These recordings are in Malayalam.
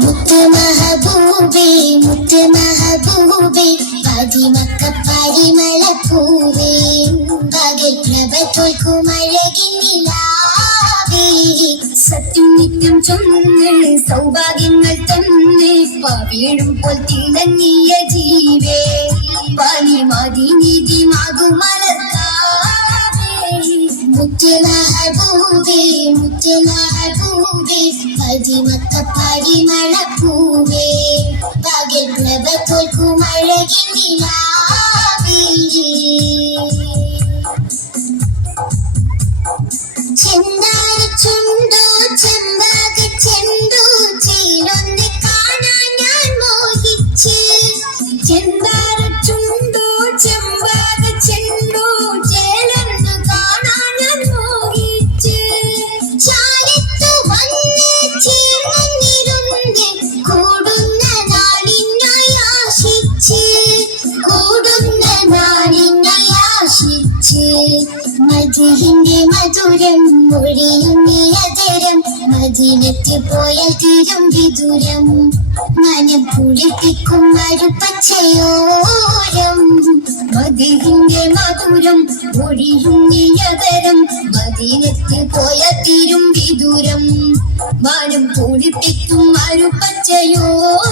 മുത്ത് മഹബൂബേ മുത്ത് മഹബൂബേ ഫാത്തിമക്ക പരിമളപ്പൂവേ പകൽ പ്രഭ തോൽക്കും അഴകിൻ നിലാവേ സത്യം നിത്യം ചൊന്ന് സൗഭാഗ്യങ്ങൾ തന്ന് പവിഴുമ്പോൾ തിളങ്ങിയ ജീവേ പാലി മതി നീതി മാകുമലത്താവേ മുത്ത് മഹബൂബേ മുത്ത് മഹബൂബേ ഫാത്തിമക്ക പരിമളപ്പൂവേ പകൽ പ്രഭ തോൽക്കും അഴകിൻ നിലാവേ ചെന്താര ചുണ്ടോ ചെമ്പാക ചെണ്ടോ ചേലൊന്ന് കാണാൻ ഞാൻ മോഹിച്ച് ചെന്താര ചുണ്ടോ ചെമ്പാക ചെണ്ടോ ചേലൊന്ന് കാണാൻ ഞാൻ മോഹിച്ച് ചാലത്തു വന്ന് ചേർന്നിരുന്ന് കൂടുന്ന നാളിനായി ആശിച്ച് കൂടുന്ന നാളിനായി ആശിച്ച് മധുവിന്റെ മധുരം മൊഴിയും നീയതരം മദീനത്തിൽ പോയാൽ തീരും വിദൂരം മനം കുളിപ്പിക്കും മരുപ്പച്ചയോരം മധുവിന്റെ മധുരം മൊഴിയും നീയതരം മദീനത്തിൽ പോയാൽ തീരും വിദൂരം മനം കുളിപ്പിക്കും മരുപ്പച്ചയോരം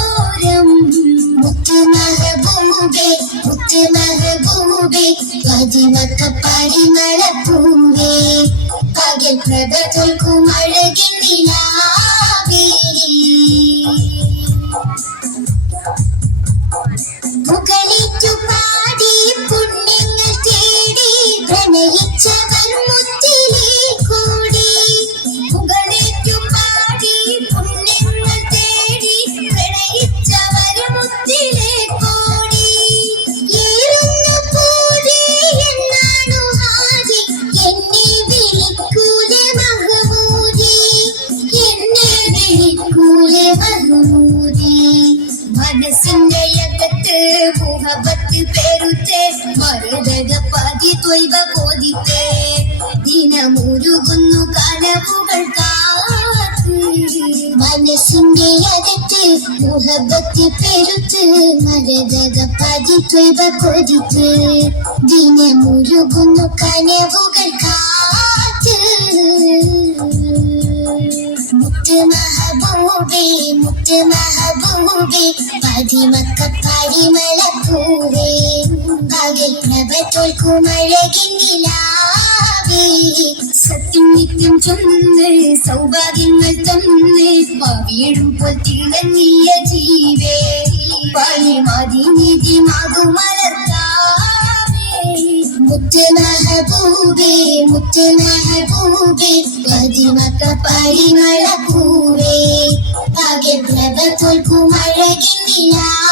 മുത്ത് മഹബൂബേ മുത്ത് മഹബൂബേ ഫാത്തിമക്ക പരിമളപ്പൂവേ പകൽ പ്രഭ തോൽക്കും അഴകിൻ നിലാവേ മുകളിലേക്കു പാടി പുണ്യങ്ങൾ തേടി പ്രണയിച്ചവർ മുത്തിലേ കൂടി മുകളിലേക്കു പാടി പുണ്യങ്ങൾ തേടി പ്രണയിച്ചവർ മുത്തിലേ കൂടി ഏറുന്ന പൂതി എന്നാണു ഹാദി എന്നെ വിളിക്കൂലെ മഹമൂദി എന്നെ വിളിക്കൂലെ മഹമൂദി മനസ്സിന്റെ അകത്ത് മുഹബത്ത് പെരുത്തെ മറുതക പതി ത്വയ്ബ ബോധിത്തെ ദിനമുരുകുന്നു കനവുകൾ കാത്ത് മനസ്സിന്റെ അകത്ത് മുഹബത്ത് പെരുത്ത് മറുതക പതി ത്വയ്ബ ബോധിത്ത് ദിനമുരുകുന്നു കനവുകൾ കാത്ത് മുത്ത് മഹബൂബേ മുത്ത് മഹബൂബേ ഫാത്തിമക്ക പരിമളപ്പൂവേ പകൽ പ്രഭ തോൽക്കും അഴകിൻ നിലാവേ സത്യം നിത്യം ചൊന്ന് സൗഭാഗ്യങ്ങൾ തന്ന് പവിഴുമ്പോൾ തിളങ്ങിയ ജീവേ പാലി മതി നീതി മാകുമലത്താവേ മുത്ത് മഹബൂബേ മുത്ത് മഹബൂബേ ഫാത്തിമക്ക പരിമളപ്പൂവേ പകൽ പ്രഭ തോൽക്കും അഴകിൻ നിലാവേ